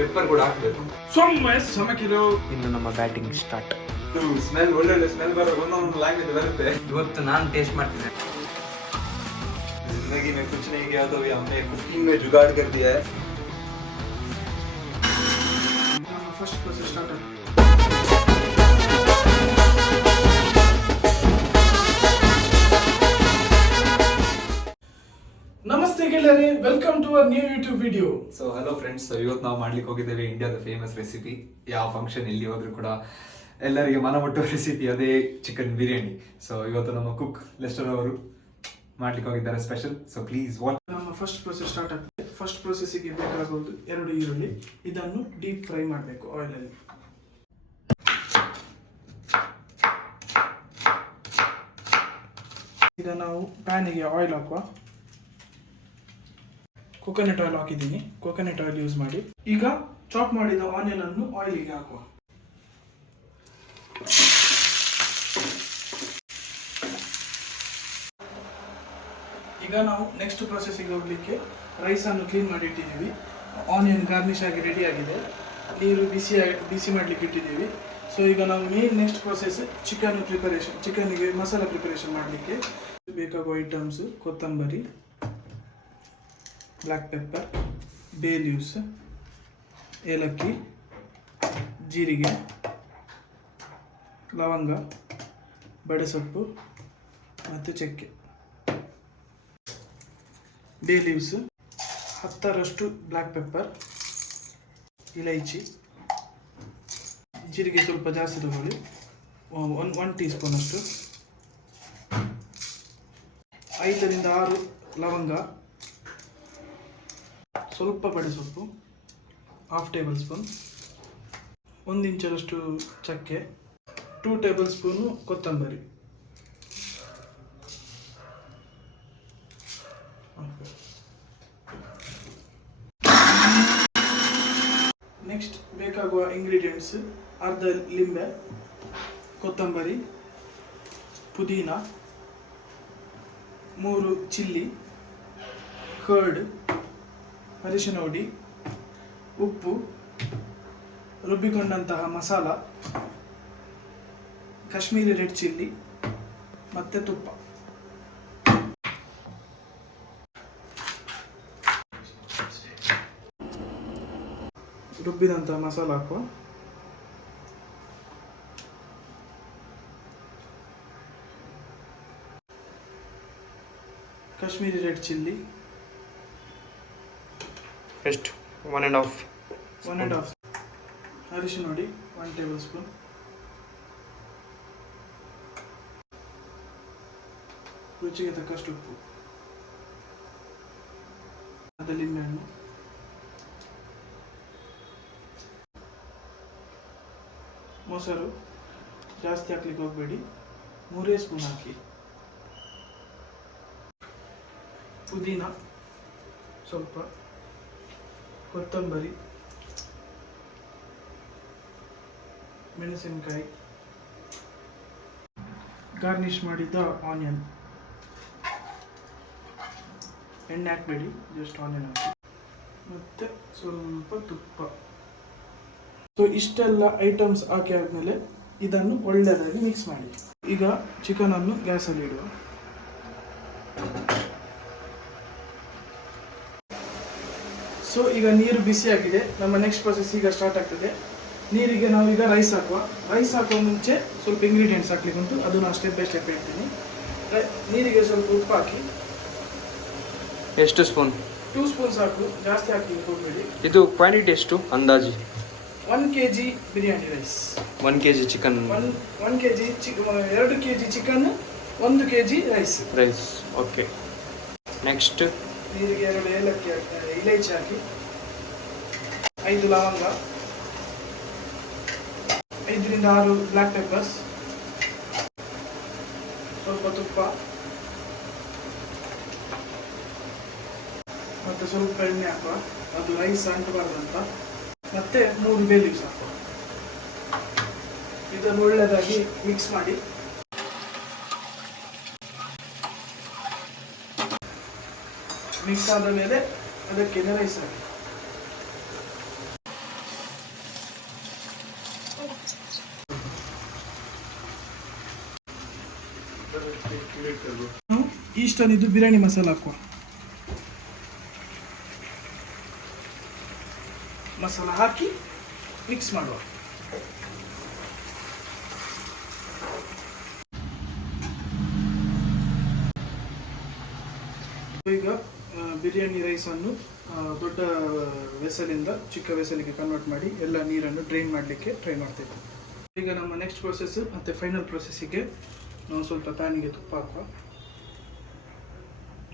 Pepper ಕೂಡ ಹಾಕಬೇಕು. ಸೊಮ್ಮೆ ಸಮಕಿರೋ ಇನ್ನು ನಮ್ಮ ಬ್ಯಾಟಿಂಗ್ ಸ್ಟಾರ್ಟ್. ಸ್ಮೆಲ್ ಒಳ್ಳೆ ಸ್ಮೆಲ್ ಬರೋ ಒಂದೊಂದು ಲ್ಯಾಂಗ್ವೇಜ್ ಬರುತ್ತೆ. ಇವತ್ತು ನಾನು ಟೇಸ್ಟ್ ಮಾಡ್ತೀನಿ. जिंदगी में कुछ नहीं किया तो भी हमने कुकिंग में जुगाड़ कर दिया है. ಫಸ್ಟ್ ಪ್ರೋಸೆಸ್ ಸ್ಟಾರ್ಟ್ ಆಗಿದೆ. ನಮಸ್ತೆ ಗೆಳೆಯರೇ, welcome to our new YouTube video. So hello friends, ಇವತ್ತು ನಾವು ಮಾಡ್ಲಿಕ್ಕೆ ಹೋಗಿದ್ದೇವೆ ಇಂಡಿಯಾದ ಫೇಮಸ್ ರೆಸಿಪಿ. ಯಾವ ಫಂಕ್ಷನ್ ಎಲ್ಲಿ ಹೋದ್ರು ಕೂಡ ಎಲ್ಲರಿಗೆ ಮನಮುಟ್ಟುವ ರೆಸಿಪಿ ಅದೇ ಚಿಕನ್ ಬಿರಿಯಾನಿ. ಸೊ ಇವತ್ತು ನಮ್ಮ ಕುಕ್ ಲೆಸ್ಟರ್ ಅವರು ಮಾಡ್ಲಿಕ್ಕೆ ಹೋಗಿದ್ದಾರೆ ಸ್ಪೆಷಲ್. So please watch. ನಮ್ಮ ಫಸ್ಟ್ ಪ್ರೋಸೆಸ್ ಸ್ಟಾರ್ಟ್ ಆಗ್ತದೆ. ಫಸ್ಟ್ ಪ್ರೋಸೆಸ್ಸಿಗೆ ಬೇಕಾಗೋದು 2 ಈರುಳ್ಳಿ. ಇದನ್ನು ಡೀಪ್ ಫ್ರೈ ಮಾಡಬೇಕು ಆಯಿಲಲ್ಲಿ. ಈಗ ನಾವು ಪ್ಯಾನಿಗೆ ಆಯಿಲ್ ಹಾಕುವ. ಕೊಕೊನಟ್ ಆಯಿಲ್ ಹಾಕಿದ್ದೀನಿ. ಕೊಕೊನಟ್ ಆಯಿಲ್ ಯೂಸ್ ಮಾಡಿ. ಈಗ ಚಾಪ್ ಮಾಡಿದ ಆನಿಯನ್ ಅನ್ನು ಆಯಿಲಿಗೆ ಹಾಕುವ. ಈಗ ನಾವು ನೆಕ್ಸ್ಟ್ ಪ್ರೊಸೆಸ್ಸಿಗೆ ಹೋಗಲಿಕ್ಕೆ ರೈಸ್ ಅನ್ನು ಕ್ಲೀನ್ ಮಾಡಿ ಇಟ್ಟಿದ್ದೀವಿ. ಆನಿಯನ್ ಗಾರ್ನಿಶ್ ಆಗಿ ರೆಡಿ ಆಗಿದೆ. ನೀರು ಬಿಸಿ ಮಾಡಲಿಕ್ಕೆ ಇಟ್ಟಿದ್ದೀವಿ. ಸೊ ಈಗ ನಾವು ಮೇನ್ ನೆಕ್ಸ್ಟ್ ಪ್ರೊಸೆಸ್ ಚಿಕನ್ನಿಗೆ ಮಸಾಲ ಪ್ರಿಪರೇಷನ್ ಮಾಡಲಿಕ್ಕೆ ಬೇಕಾಗುವ ಐಟಮ್ಸ್: ಕೊತ್ತಂಬರಿ, ಬ್ಲ್ಯಾಕ್ ಪೆಪ್ಪರ್, ಬೇ ಲೀವ್ಸ್, ಏಲಕ್ಕಿ, ಜೀರಿಗೆ, ಲವಂಗ, ಬಡೆಸೊಪ್ಪು ಮತ್ತು ಚಕ್ಕೆ. ಬೇ ಲೀವ್ಸ್, 10ರಷ್ಟು ಬ್ಲ್ಯಾಕ್ ಪೆಪ್ಪರ್, ಇಲೈಚಿ, ಜೀರಿಗೆ ಸ್ವಲ್ಪ ಜಾಸ್ತಿ ತಗೊಳ್ಳಿ, 1 ಟೀ ಸ್ಪೂನ್ ಅಷ್ಟು, 5ರಿಂದ 6 ಲವಂಗ, ಸ್ವಲ್ಪ ಬಡೆಸೊಪ್ಪು, 1/2 ಟೇಬಲ್ ಸ್ಪೂನ್, 1 ಇಂಚರಷ್ಟು ಚಕ್ಕೆ, 2 ಟೇಬಲ್ ಸ್ಪೂನು ಕೊತ್ತಂಬರಿ. ನೆಕ್ಸ್ಟ್ ಬೇಕಾಗುವ ಇಂಗ್ರೀಡಿಯೆಂಟ್ಸ್: ಅರ್ಧ ಲಿಂಬೆ, ಕೊತ್ತಂಬರಿ, ಪುದೀನ, 3 ಚಿಲ್ಲಿ, ಕರ್ಡ್, ಅರಿಶಿನ ಹುಡಿ, ಉಪ್ಪು, ರುಬ್ಬಿಕೊಂಡಂತಹ ಮಸಾಲ, ಕಾಶ್ಮೀರಿ ರೆಡ್ ಚಿಲ್ಲಿ ಮತ್ತು ತುಪ್ಪ. ರುಬ್ಬಿದಂತಹ ಮಸಾಲ ಹಾಕುವ. ಕಾಶ್ಮೀರಿ ರೆಡ್ ಚಿಲ್ಲಿ ಎಷ್ಟು 1.5 ಅರಿಶಿನ ಹುಡಿ 1 ಟೇಬಲ್ ಸ್ಪೂನ್, ರುಚಿಗೆ ತಕ್ಕಷ್ಟು ಉಪ್ಪು, ಅರ್ಧ ಲಿಂಬೆಹಣ್ಣು, ಮೊಸರು ಜಾಸ್ತಿ ಹಾಕ್ಲಿಕ್ಕೆ ಹೋಗಬೇಡಿ, 3 ಸ್ಪೂನ್ ಹಾಕಿ, ಪುದೀನ ಸ್ವಲ್ಪ, ಕೊತ್ತಂಬರಿ, ಮೆಣಸಿನಕಾಯಿ, ಗಾರ್ನಿಷ್ ಮಾಡಿದ್ದ ಆನಿಯನ್. ಎಣ್ಣೆ ಹಾಕಬೇಡಿ, ಜಸ್ಟ್ ಆನಿಯನ್ ಹಾಕಿ, ಮತ್ತು ಸ್ವಲ್ಪ ತುಪ್ಪ. ಸೊ ಇಷ್ಟೆಲ್ಲ ಐಟಮ್ಸ್ ಹಾಕಿ ಆದಮೇಲೆ ಇದನ್ನು ಒಳ್ಳೆಯದಾಗಿ ಮಿಕ್ಸ್ ಮಾಡಿ. ಈಗ ಚಿಕನನ್ನು ಗ್ಯಾಸಲ್ಲಿ ಇಡುವ. ಸೊ ಈಗ ನೀರು ಬಿಸಿಯಾಗಿದೆ. ನಮ್ಮ ನೆಕ್ಸ್ಟ್ ಪ್ರೊಸೆಸ್ ಈಗ ಸ್ಟಾರ್ಟ್ ಆಗ್ತದೆ. ನೀರಿಗೆ ನಾವೀಗ ರೈಸ್ ಹಾಕುವ. ರೈಸ್ ಹಾಕುವ ಮುಂಚೆ ಸ್ವಲ್ಪ ಇಂಗ್ರೀಡಿಯೆಂಟ್ಸ್ ಹಾಕ್ಲಿಕ್ಕೆ ಉಂಟು, ಅದು ನಾನು ಸ್ಟೆಪ್ ಬೈ ಸ್ಟೆಪ್ ಹೇಳ್ತೀನಿ. ನೀರಿಗೆ ಸ್ವಲ್ಪ ಉಪ್ಪು ಹಾಕಿ. ಎಷ್ಟು ಸ್ಪೂನ್? 2 ಸ್ಪೂನ್ ಸಾಕು, ಜಾಸ್ತಿ ಹಾಕಲಿಕ್ಕೆ ಹೋಗಬೇಡಿ. ಇದು ಕ್ವಾಂಟಿಟಿ ಎಷ್ಟು ಅಂದಾಜು? 1 kg biryani rice, 1 kg chicken, 1 kg 2 kg chicken, 1 kg rice. Okay. Next ನೀರಿಗೆ 2 ಏಲಕ್ಕಿ ಇಲೈಚಿ ಹಾಕಿ, 5 ಲವಂಗ, 5ರಿಂದ 6 ಬ್ಲ್ಯಾಕ್ ಪೆಪ್ಪರ್ಸ್, ಸ್ವಲ್ಪ ತುಪ್ಪ ಮತ್ತು ಸ್ವಲ್ಪ ಎಣ್ಣೆ ಹಾಕುವ. ಅದು ರೈಸ್ ಅಂಟಬಾರ್ದಂತ. ಮತ್ತೆ 3 ಬೇ ಲೀವ್ಸ್ ಹಾಕುವ. ಇದನ್ನು ಒಳ್ಳೆಯದಾಗಿ ಮಿಕ್ಸ್ ಮಾಡಿ. ಮಿಕ್ಸ್ ಆದ ಮೇಲೆ ಅದಕ್ಕೆ ರೈಸ್ ಹಾಕಿ. ಈಸ್ಟರ್ನ್ ಇದು ಬಿರಿಯಾನಿ ಮಸಾಲ ಹಾಕುವ. ಮಸಾಲ ಹಾಕಿ ಮಿಕ್ಸ್ ಮಾಡುವ. ಈಗ ಬಿರಿಯಾನಿ ರೈಸನ್ನು ದೊಡ್ಡ ವೆಸಲಿಂದ ಚಿಕ್ಕ ವೆಸಲಿಗೆ ಕನ್ವರ್ಟ್ ಮಾಡಿ ಎಲ್ಲ ನೀರನ್ನು ಡ್ರೈನ್ ಮಾಡಲಿಕ್ಕೆ ಟ್ರೈ ಮಾಡ್ತೇವೆ. ಈಗ ನಮ್ಮ ನೆಕ್ಸ್ಟ್ ಪ್ರೊಸೆಸ್ ಮತ್ತು ಫೈನಲ್ ಪ್ರೊಸೆಸ್ಸಿಗೆ ನಾವು ಸ್ವಲ್ಪ ಪ್ಯಾನಿಗೆ ತುಪ್ಪ ಹಾಕುವ.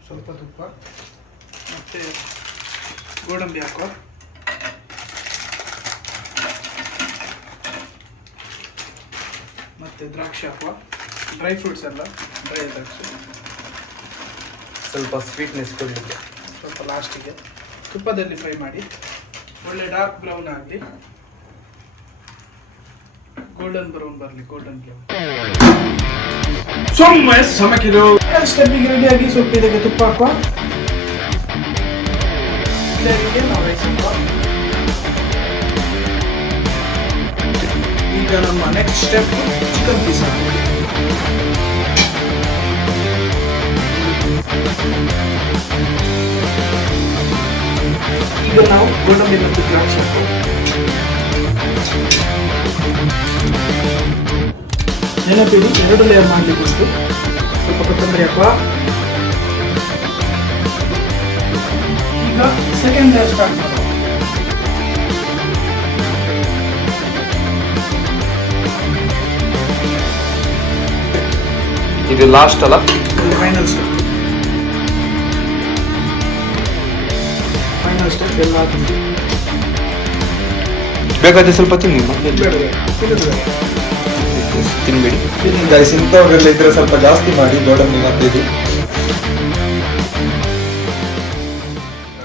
ಸ್ವಲ್ಪ ತುಪ್ಪ ಮತ್ತು ಗೋಡಂಬಿ ಹಾಕುವ. ಮತ್ತು ದ್ರಾಕ್ಷಿ ಹಾಕುವ. ಡ್ರೈ ಫ್ರೂಟ್ಸ್ ಎಲ್ಲ ಡ್ರೈ ದ್ರಾಕ್ಷಿ ಸ್ವಲ್ಪ ಸ್ವೀಟ್ನೆಸ್ ಕೊಡಲಿಕ್ಕೆ. ಸ್ವಲ್ಪ ಲಾಸ್ಟಿಗೆ ತುಪ್ಪದಲ್ಲಿ ಫ್ರೈ ಮಾಡಿ ಒಳ್ಳೆ ಡಾರ್ಕ್ ಬ್ರೌನ್ ಆಗಲಿ, ಗೋಲ್ಡನ್ ಬ್ರೌನ್ ಬರಲಿ. ಗೋಲ್ಡನ್ ಬ್ರೌನ್ ಸ್ಟೆಪ್ಪಿಗೆ ರೆಡಿಯಾಗಿ ಸ್ವಲ್ಪ ಇದಕ್ಕೆ ತುಪ್ಪ ಹಾಕುವ. ನಾವು ರೈಸ್ ಹಾಕುವ. ಈಗ ನಮ್ಮ ನೆಕ್ಸ್ಟ್ ಸ್ಟೆಪ್ ಚಿಕನ್ ಪೀಸ್ ಹಾಕುವ. ಈಗ ನಾವು ಗೋಡಂಬಿ ಮತ್ತು ದ್ರಾಕ್ಷಿ ಹಾಕುವ. ನೆನಪಿಡಿ 2 ಲೇಯರ್ ಮಾಡಲಿಕ್ಕೆ ಉಂಟು. ಸ್ವಲ್ಪ ಕೊತ್ತಂಬರಿ ಹಾಕುವ. ಈಗ ಸೆಕೆಂಡ್ ಲೇಯರ್ ಸ್ಟಾರ್ಟ್ ಮಾಡುವ. ಇದು ಲಾಸ್ಟ್ ಅಲ್ಲ, ಫೈನಲ್ ಸ್ಟೆಪ್. ಫೈನಲ್ ಸ್ಟೆಪ್ ಎಲ್ಲ ಹಾಕಿದ್ವಿ. ಬೇಕಾದ್ರೆ ಸ್ವಲ್ಪ ತಿನ್ನಿ, ತಿನ್ಬೇಡಿ. ಗೈಸ್ ಇಂಥವ್ರೆಲ್ಲ ಇದ್ರೆ ಸ್ವಲ್ಪ ಜಾಸ್ತಿ ಮಾಡಿ ಗೋಡಂಬಿ ಮತ್ತೆ ಇದು.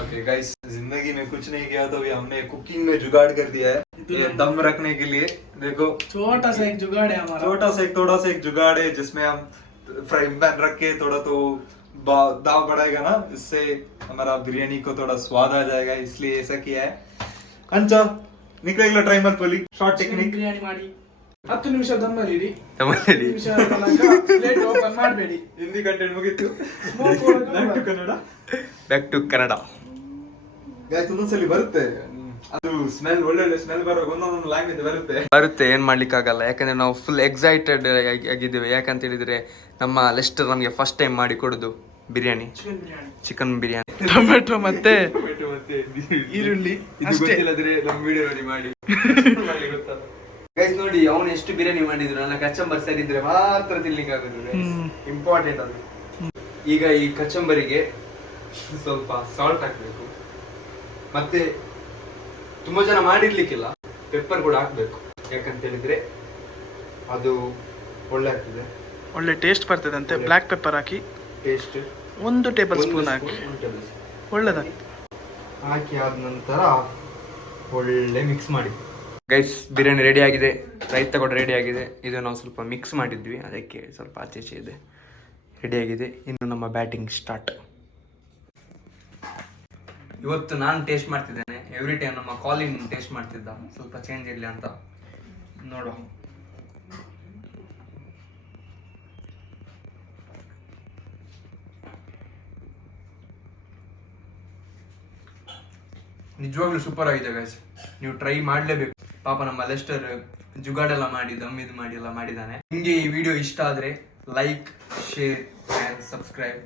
ओके गाइस, जिंदगी में कुछ नहीं किया तो भी हमने कुकिंग में जुगाड़ कर दिया है. ये दम रखने के लिए देखो छोटा सा एक जुगाड़ है हमारा. छोटा सा एक थोड़ा सा एक जुगाड़ है जिसमें हम फ्राइंग पैन रख के थोड़ा तो दाव बढ़ाएगा ना, इससे हमारा बिरयानी को थोड़ा स्वाद आ जाएगा, इसलिए ऐसा किया है. अंचा निकलेगा ट्राई मत बोली. Short technique. ಬಿರಿಯಾನಿ ಮಾಡಿ 10 ನಿಮಿಷ ದಮ್ಮಲ್ಲಿ ಇಡಿ. 10 ನಿಮಿಷ ತನಕ ಪ್ಲೇಟ್ ಓಪನ್ ಮಾಡಬೇಡಿ. ಹಿಂದಿ ಕಂಟೆಂಟ್ ಮುಗಿತು. Smoke back to Kannada. Back to Kannada. Guys ಒಂದೊಂದ್ಸಲಿ ಬರುತ್ತೆ ಅದು ಸ್ಮೆಲ್, ಒಳ್ಳೆ ಸ್ಮೆಲ್ ಬರೋ ಒಂದೊಂದು ಲ್ಯಾಂಗ್ವೇಜ್ ಬರುತ್ತೆ, ಏನ್ ಮಾಡ್ಲಿಕ್ಕಾಗಲ್ಲ. ಯಾಕಂದ್ರೆ ನಾವು ಫುಲ್ ಎಕ್ಸೈಟೆಡ್ ಆಗಿದ್ದೇವೆ. ಯಾಕಂತ ಹೇಳಿದ್ರೆ ನಮ್ಮ ಲೆಸ್ಟರ್ ನಮಗೆ ಫಸ್ಟ್ ಟೈಮ್ ಮಾಡಿ ಕೊಡುದು ಬಿರಿಯಾನಿ, ಚಿಕನ್ ಬಿರಿಯಾನಿ. ಟೊಮೆಟೊ ಮತ್ತೆ ಈರುಳ್ಳಿ ಅಷ್ಟೇ. ನಮ್ಮ ವಿಡಿಯೋ ನೋಡಿ ಮಾಡಿ. ಗೈಸ್ ನೋಡಿ, ಅವನು ಎಷ್ಟು ಬಿರಿಯಾನಿ ಮಾಡಿದ್ರು, ನನ್ನ ಕಚಂಬರ್ ಸರಿ ಇದ್ರೆ ಮಾತ್ರ ತಿನ್ಲಿಕ್ಕೆ ಆಗುದು. ಇಂಪಾರ್ಟೆಂಟ್ ಅದು. ಈಗ ಈ ಕಚಂಬರಿಗೆ ಸ್ವಲ್ಪ ಸಾಲ್ಟ್ ಹಾಕ್ಬೇಕು, ಮತ್ತೆ ತುಂಬಾ ಜನ ಮಾಡಿರ್ಲಿಕ್ಕಿಲ್ಲ, ಪೆಪ್ಪರ್ ಕೂಡ ಹಾಕ್ಬೇಕು. ಯಾಕಂತ ಹೇಳಿದ್ರೆ ಅದು ಒಳ್ಳೆ ಆಗ್ತದೆ, ಒಳ್ಳೆ ಟೇಸ್ಟ್ ಬರ್ತದೆ ಅಂತೆ. ಬ್ಲ್ಯಾಕ್ ಪೆಪ್ಪರ್ ಹಾಕಿ ಟೇಸ್ಟ್ 1 ಟೇಬಲ್ ಸ್ಪೂನ್ ಹಾಕಿ ಒಳ್ಳೆದಾಗ್ತದೆ. ಹಾಕಿ ಆದ ನಂತರ ಒಳ್ಳೆ ಮಿಕ್ಸ್ ಮಾಡಿ. ಗೈಸ್, ಬಿರಿಯಾನಿ ರೆಡಿ ಆಗಿದೆ, ರೈತ ಕೂಡ ರೆಡಿ ಆಗಿದೆ. ಇದು ನಾವು ಸ್ವಲ್ಪ ಮಿಕ್ಸ್ ಮಾಡಿದ್ವಿ, ಅದಕ್ಕೆ ಸ್ವಲ್ಪ ಆಚೆ ಈಚೆ ಇದೆ. ರೆಡಿ ಆಗಿದೆ. ಇನ್ನು ನಮ್ಮ ಬ್ಯಾಟಿಂಗ್ ಸ್ಟಾರ್ಟ್. ಇವತ್ತು ನಾನು ಟೇಸ್ಟ್ ಮಾಡ್ತಿದ್ದೇನೆ. ಎವ್ರಿ ಟೈಮ್ ನಮ್ಮ ಕಾಲಿನ್ ಟೇಸ್ಟ್ ಮಾಡ್ತಿದ್ದ, ಸ್ವಲ್ಪ ಚೇಂಜ್ ಇರಲಿ ಅಂತ ನೋಡುವ. ನಿಜವಾಗ್ಲೂ ಸೂಪರ್ ಆಗಿದೆ ಗೈಸ್, ನೀವು ಟ್ರೈ ಮಾಡಲೇಬೇಕು. ಪಾಪ ನಮ್ಮ ಲೆಸ್ಟರ್ ಜುಗಾಡೆಲ್ಲ ಮಾಡಿ ದಮ್ ಇದು ಮಾಡಿ ಎಲ್ಲ ಮಾಡಿದ್ದಾನೆ. ನಿಮಗೆ ಈ ವಿಡಿಯೋ ಇಷ್ಟ ಆದರೆ ಲೈಕ್, ಶೇರ್ ಆ್ಯಂಡ್ ಸಬ್ಸ್ಕ್ರೈಬ್.